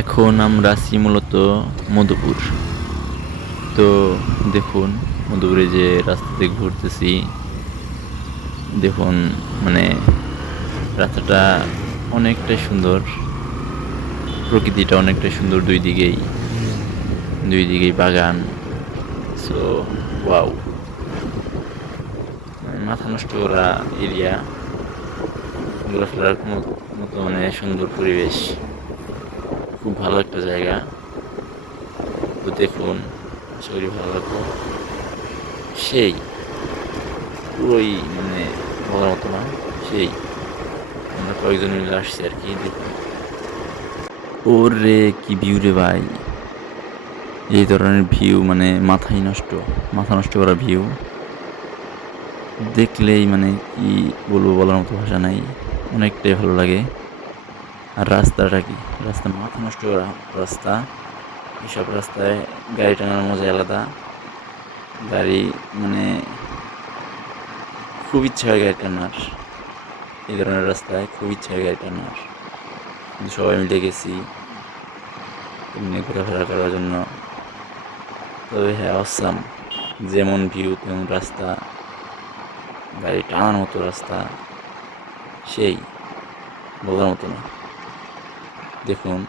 এখন আমরা আছি মূলত মধুপুর। তো দেখুন, মধুপুরে যে রাস্তা দিয়ে ঘুরতেছি, দেখুন মানে রাস্তাটা অনেকটাই সুন্দর, প্রকৃতিটা অনেকটাই সুন্দর। দুই দিকেই বাগান। সো ওয়াও, মাথা নষ্ট করা এরিয়া, ঘোরাফেরার মতো মানে সুন্দর পরিবেশ, খুব ভালো একটা জায়গা। তো দেখুন, আশা করি ভালো লাগবে। সেই পুরোই মানে বলার মতো না, সেই আমরা কয়েকজন মিলে আসছি আর কি। দেখুন ওর রে, কি ভিউ রে ভাই! এই ধরনের ভিউ মানে মাথা নষ্ট করা ভিউ দেখলেই মানে কি বলবো, বলার মতো ভাষা নাই। অনেকটাই ভালো লাগে। আর রাস্তাটা কি, রাস্তা মাথা নষ্ট করা রাস্তা। এসব রাস্তায় গাড়ি টানার মজা আলাদা। গাড়ি মানে খুব ইচ্ছা হয় গাড়ি টানার, এই ধরনের রাস্তায় খুব ইচ্ছা হয় গাড়ি টানার। কিন্তু সবাই মিলে গেছি এমনি ঘোরাফেরা করার জন্য। তবে হ্যাঁ, অসাম, যেমন ভিউ তেমন রাস্তা, গাড়ি টানার মতো রাস্তা, সেই বলার মতো না। দেখুন